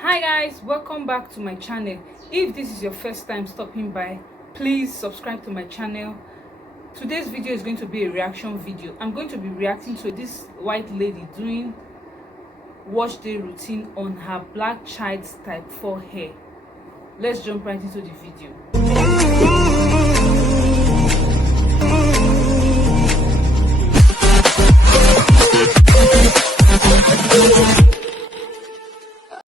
Hi guys, welcome back to my channel. If this is your first time stopping by, please subscribe to my channel. Today's video is going to be a reaction video. I'm going to be reacting to this white lady doing wash day routine on her black child's type 4 hair. Let's jump right into the video.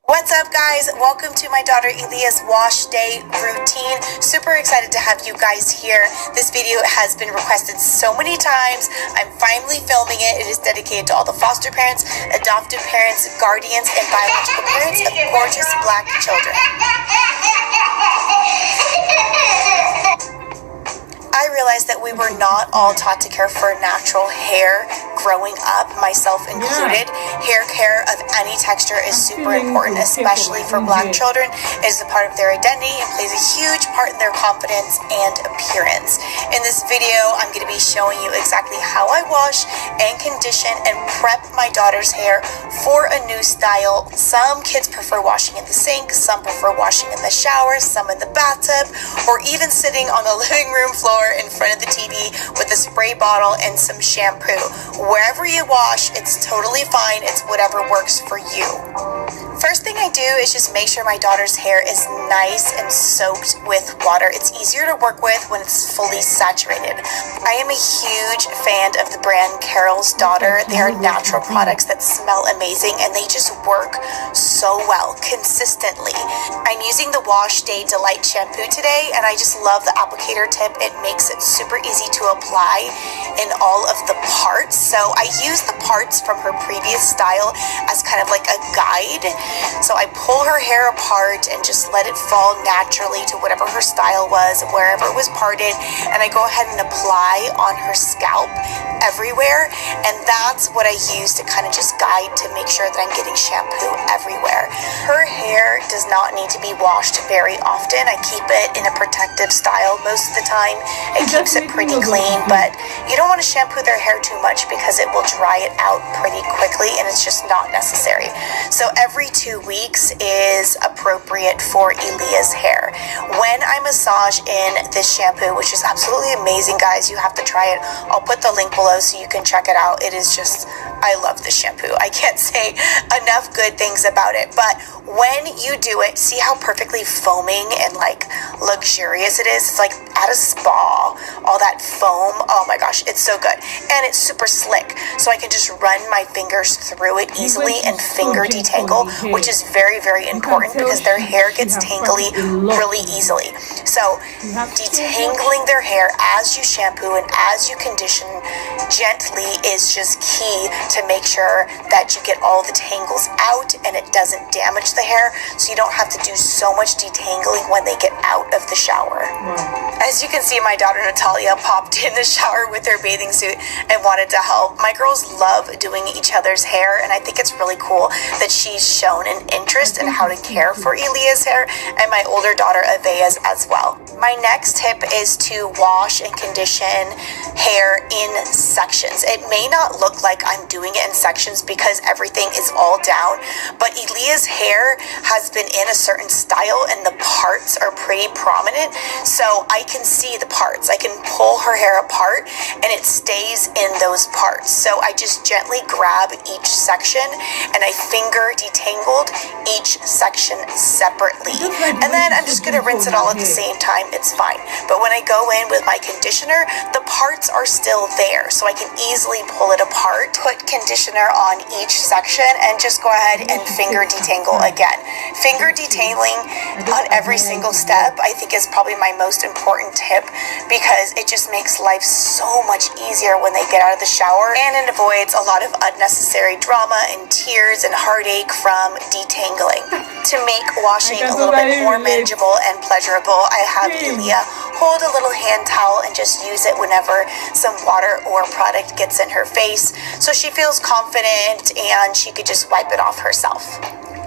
What's up, guys? Welcome to my daughter Elia's wash day routine. Super excited to have you guys here. This video has been requested so many times. I'm finally filming it. It is dedicated to all the foster parents, adoptive parents, guardians, and biological parents of gorgeous black children. I realized that we were not all taught to care for natural hair growing up, myself included. Hair care of any texture is super important, especially for black children. It is a part of their identity and plays a huge part in their confidence and appearance. In this video, I'm going to be showing you exactly how I wash and condition and prep my daughter's hair for a new style. Some kids prefer washing in the sink, some prefer washing in the shower, some in the bathtub, or even sitting on the living room floor in front of the TV with a spray bottle and some shampoo. Wherever you wash, it's totally fine. It's whatever works for you. First thing I do is just make sure my daughter's hair is nice and soaked with water. It's easier to work with when it's fully saturated. I am a huge fan of the brand Carol's Daughter. They are natural products that smell amazing and they just work so well consistently. I'm using the Wash Day Delight shampoo today and I just love the applicator tip. It makes it super easy to apply in all of the parts. So I use the parts from her previous style as kind of like a guide. So I pull her hair apart and just let it fall naturally to whatever her style was, wherever it was parted, and I go ahead and apply on her scalp everywhere, and that's what I use to kind of just guide to make sure that I'm getting shampoo everywhere. Her hair does not need to be washed very often. I keep it in a protective style most of the time. It keeps it pretty clean, but you don't want to shampoo their hair too much because it will dry it out pretty quickly and it's just not necessary. So every 2 weeks is appropriate for Elia's hair. When I massage in this shampoo, which is absolutely amazing, guys, you have to try it. I'll put the link below so you can check it out. It is just, I love this shampoo. I can't say enough good things about it. But when you do it, see how perfectly foaming and like luxurious it is? It's like at a spa, all that foam. Oh my gosh, it's so good. And it's super slick. So I can just run my fingers through it easily and finger detangle, which is very, very important because their hair gets tangly really easily. So detangling their hair as you shampoo and as you condition gently is just key to make sure that you get all the tangles out and it doesn't damage the hair, so you don't have to do so much detangling when they get out of the shower. As you can see, my daughter Natalia popped in the shower with her bathing suit and wanted to help. My girls love doing each other's hair, and I think it's really cool that she's shown an interest in how to care for Elia's hair and my older daughter Avea's as well. My next tip is to wash and condition hair in sections. It may not look like I'm doing it in sections because everything is all down, but Elia's hair has been in a certain style and the parts are pretty prominent, so I can see the parts. I can pull her hair apart and it stays in those parts. So I just gently grab each section and I finger detangled each section separately. And then I'm just going to rinse it all at the same time. It's fine. But when I go in with my conditioner, the parts are still there, so I can easily pull it apart, put conditioner on each section, and just go ahead and finger detangle again. Finger detangling on every single step, I think, is probably my most important tip because it just makes life so much easier when they get out of the shower, and it avoids a lot of unnecessary drama and tears and heartache from detangling. To make washing a little bit more manageable and pleasurable, I have Elia hold a little hand towel and just use it whenever some water or product gets in her face, so she feels confident and she could just wipe it off herself.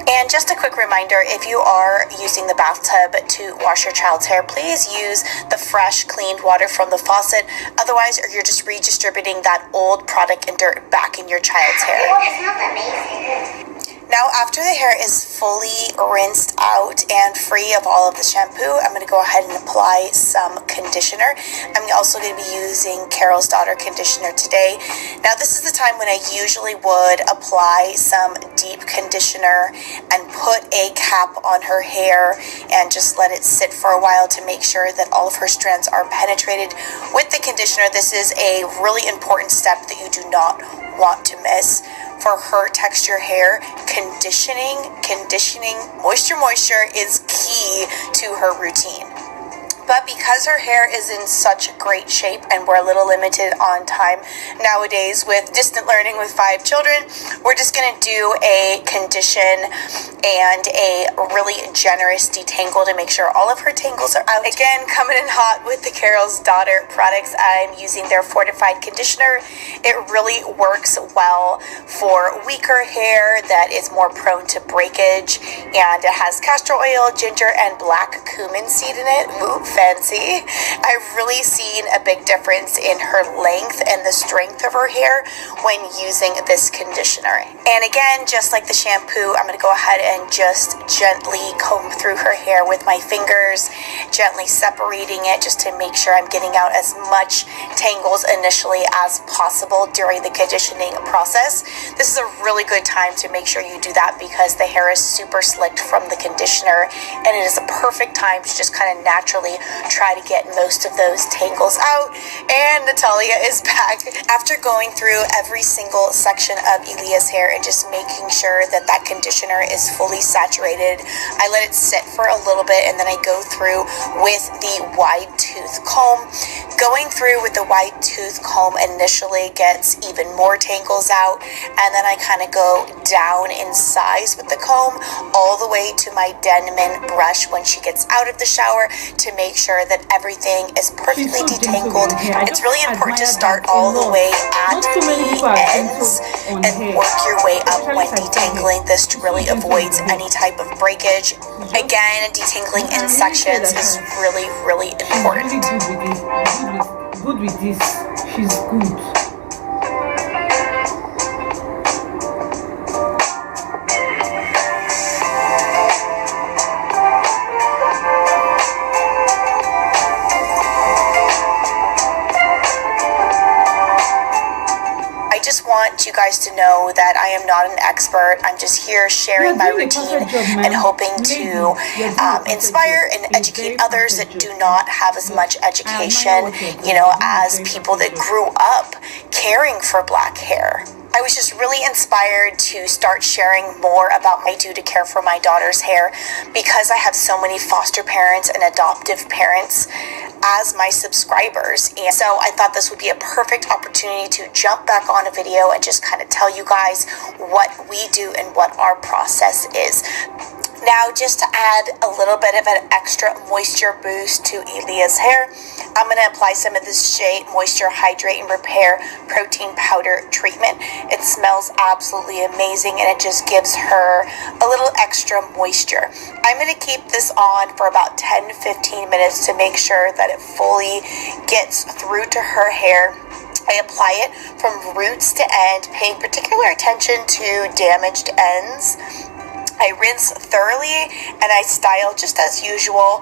And just a quick reminder, if you are using the bathtub to wash your child's hair, please use the fresh, cleaned water from the faucet. Otherwise, you're just redistributing that old product and dirt back in your child's hair. Oh, it smells amazing. Now, after the hair is fully rinsed out and free of all of the shampoo, I'm going to go ahead and apply some conditioner. I'm also going to be using Carol's Daughter conditioner today. Now, this is the time when I usually would apply some deep conditioner and put a cap on her hair and just let it sit for a while to make sure that all of her strands are penetrated with the conditioner. This is a really important step that you do not want to miss. For her texture hair, conditioning, moisture is key to her routine. But because her hair is in such great shape and we're a little limited on time nowadays with distant learning with 5 children, we're just going to do a condition and a really generous detangle to make sure all of her tangles are out. Again, coming in hot with the Carol's Daughter products. I'm using their fortified conditioner. It really works well for weaker hair that is more prone to breakage, and it has castor oil, ginger, and black cumin seed in it. Ooh, fancy. I've really seen a big difference in her length and the strength of her hair when using this conditioner. And again, just like the shampoo, I'm going to go ahead and just gently comb through her hair with my fingers, gently separating it just to make sure I'm getting out as much tangles initially as possible during the conditioning process. This is a really good time to make sure you do that because the hair is super slicked from the conditioner, and it is a perfect time to just kind of naturally try to get most of those tangles out. And Natalia is back. After going through every single section of Elia's hair and just making sure that that conditioner is fully saturated, I let it sit for a little bit, and then I go through with the wide tooth comb. Going through with the wide tooth comb initially gets even more tangles out, and then I kind of go down in size with the comb all the way to my Denman brush when she gets out of the shower to make sure that everything is perfectly detangled. It's really important to start all the way at the ends and work your way up when detangling. This really avoids any type of breakage. Again, detangling in sections is really, really important. Good with this. She's good. Want you guys to know that I am not an expert. I'm just here sharing my routine and hoping to inspire and educate others that do not have as much education, as people that grew up caring for black hair. I was just really inspired to start sharing more about my do to care for my daughter's hair because I have so many foster parents and adoptive parents as my subscribers. And so I thought this would be a perfect opportunity to jump back on a video and just kind of tell you guys what we do and what our process is. Now, just to add a little bit of an extra moisture boost to Elia's hair, I'm going to apply some of this Shea Moisture Hydrate and Repair Protein Powder Treatment. It smells absolutely amazing, and it just gives her a little extra moisture. I'm going to keep this on for about 10-15 minutes to make sure that it fully gets through to her hair. I apply it from roots to end, paying particular attention to damaged ends. I rinse thoroughly and I style just as usual.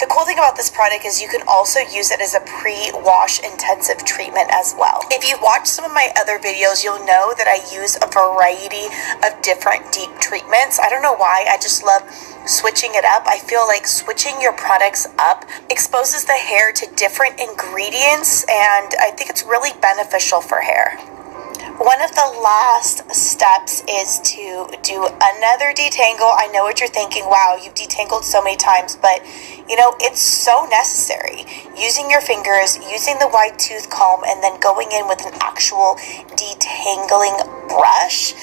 The cool thing about this product is you can also use it as a pre-wash intensive treatment as well. If you watch some of my other videos, you'll know that I use a variety of different deep treatments. I don't know why, I just love switching it up. I feel like switching your products up exposes the hair to different ingredients, and I think it's really beneficial for hair. One of the last steps is to do another detangle. I know what you're thinking. Wow, you've detangled so many times, but it's so necessary. Using your fingers, using the wide tooth comb, and then going in with an actual detangling brush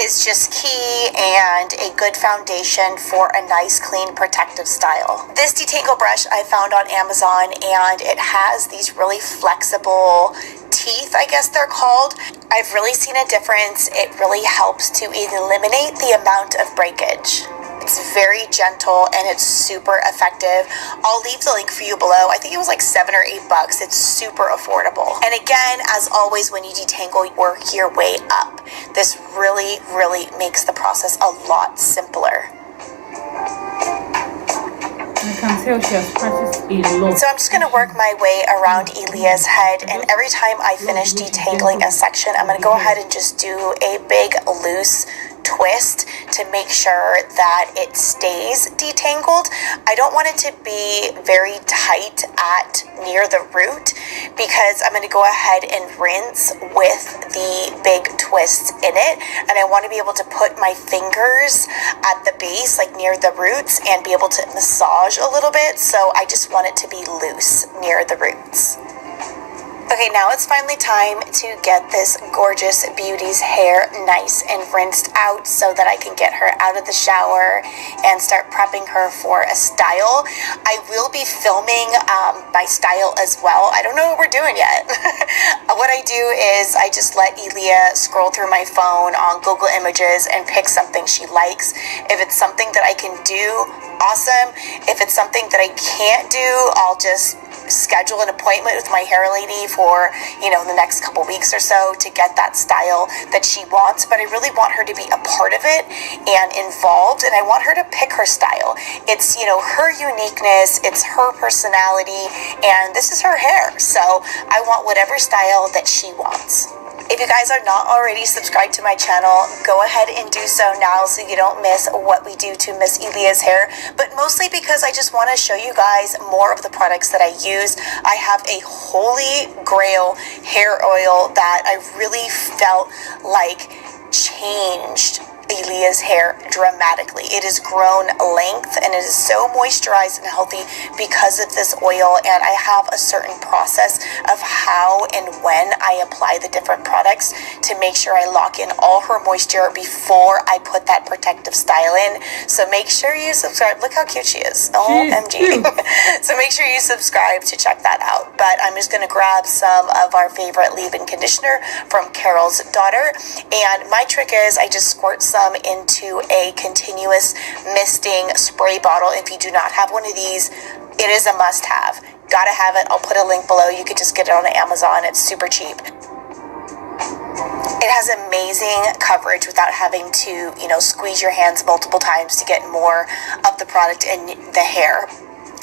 is just key and a good foundation for a nice, clean, protective style. This detangle brush I found on Amazon, and it has these really flexible teeth, I guess they're called. I've really seen a difference. It really helps to eliminate the amount of breakage. It's very gentle and it's super effective. I'll leave the link for you below. I think it was like $7 or $8. It's super affordable. And again, as always, when you detangle, work your way up. This really, really makes the process a lot simpler. I can tell she has practiced a lot. So I'm just going to work my way around Elia's head, and every time I finish detangling a section, I'm going to go ahead and just do a big loose twist to make sure that it stays detangled. I don't want it to be very tight at near the root because I'm going to go ahead and rinse with the big twists in it, and I want to be able to put my fingers at the base, like near the roots, and be able to massage a little bit. So I just want it to be loose near the roots. Okay, now it's finally time to get this gorgeous beauty's hair nice and rinsed out so that I can get her out of the shower and start prepping her for a style. I will be filming my style as well. I don't know what we're doing yet. What I do is I just let Elia scroll through my phone on Google Images and pick something she likes. If it's something that I can do, awesome. If it's something that I can't do, I'll just schedule an appointment with my hair lady for, the next couple weeks or so to get that style that she wants. But I really want her to be a part of it and involved, and I want her to pick her style. It's, her uniqueness, it's her personality, and this is her hair. So I want whatever style that she wants. If you guys are not already subscribed to my channel, go ahead and do so now so you don't miss what we do to Miss Elia's hair, but mostly because I just want to show you guys more of the products that I use. I have a holy grail hair oil that I really felt like changed Elia's hair dramatically. It has grown length and it is so moisturized and healthy because of this oil, and I have a certain process of how and when I apply the different products to make sure I lock in all her moisture before I put that protective style in. So make sure you subscribe. Look how cute she is. OMG. So make sure you subscribe to check that out. But I'm just going to grab some of our favorite leave-in conditioner from Carol's daughter, and my trick is I just squirt some into a continuous misting spray bottle. If you do not have one of these, it is a must-have. Gotta have it. I'll put a link below. You could just get it on Amazon. It's super cheap. It has amazing coverage without having to, squeeze your hands multiple times to get more of the product in the hair.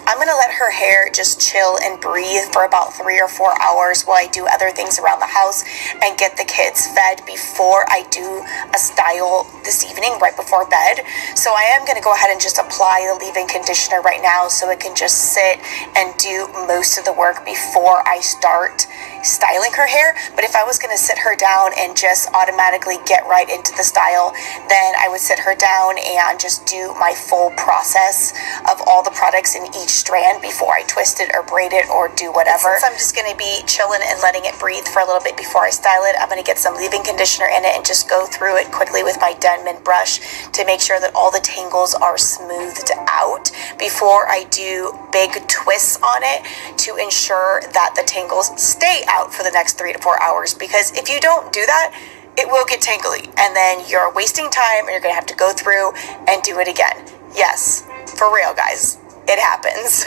I'm going to let her hair just chill and breathe for about 3 or 4 hours while I do other things around the house and get the kids fed before I do a style this evening right before bed. So I am going to go ahead and just apply the leave-in conditioner right now so it can just sit and do most of the work before I start styling her hair. But if I was going to sit her down and just automatically get right into the style, then I would sit her down and just do my full process of all the products in each strand before I twist it or braid it or do whatever. Since I'm just going to be chilling and letting it breathe for a little bit before I style it, I'm going to get some leave-in conditioner in it and just go through it quickly with my Denman brush to make sure that all the tangles are smoothed out before I do big twists on it to ensure that the tangles stay out for the next 3 to 4 hours. Because if you don't do that, it will get tangly and then you're wasting time and you're going to have to go through and do it again. Yes, for real, guys. It happens.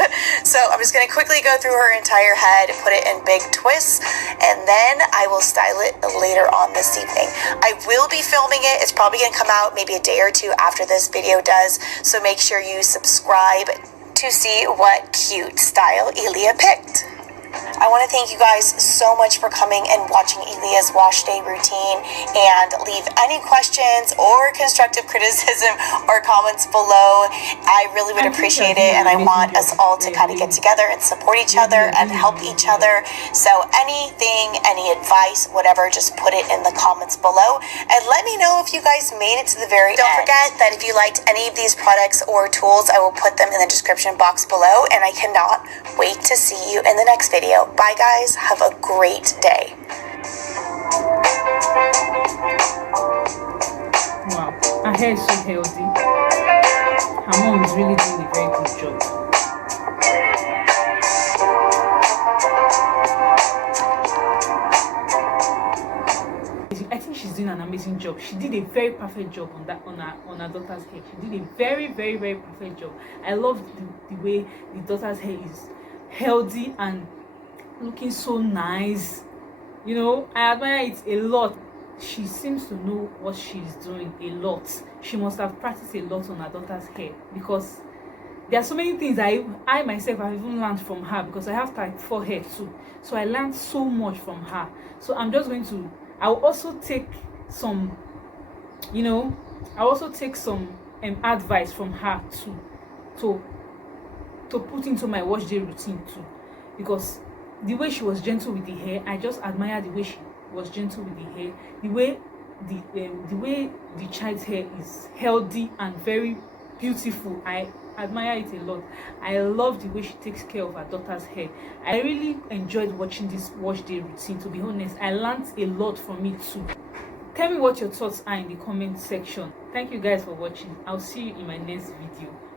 So I'm just going to quickly go through her entire head, put it in big twists, and then I will style it later on this evening. I will be filming it. It's probably going to come out maybe a day or two after this video does. So make sure you subscribe to see what cute style Elia picked. I want to thank you guys so much for coming and watching Elia's wash day routine, and leave any questions or constructive criticism or comments below. I really would appreciate it, and I want us all to kind of get together and support each other and help each other. So anything, any advice, whatever, just put it in the comments below and let me know if you guys made it to the very end. Don't forget that if you liked any of these products or tools, I will put them in the description box below, and I cannot wait to see you in the next video. Bye guys, have a great day. Wow, her hair is so healthy. Her mom is really doing a very good job. I think she's doing an amazing amazing job. She did a very perfect job on that, on her daughter's hair. She did a very, very, very perfect job. I love the way the daughter's hair is healthy and looking so nice. You know, I admire it a lot. She seems to know what she's doing a lot. She must have practiced a lot on her daughter's hair, because there are so many things I myself have even learned from her, because I have type 4 hair too. So I learned so much from her. So I'm just going to, I'll also take some, you know, I'll also take some advice from her too, to put into my wash day routine too, because the way she was gentle with the hair, I just admire the way she was gentle with the hair, the way the child's hair is healthy and very beautiful. I admire it a lot. I love the way she takes care of her daughter's hair. I really enjoyed watching this wash day routine, to be honest. I learned a lot from it too. Tell me what your thoughts are in the comment section. Thank you guys for watching. I'll see you in my next video.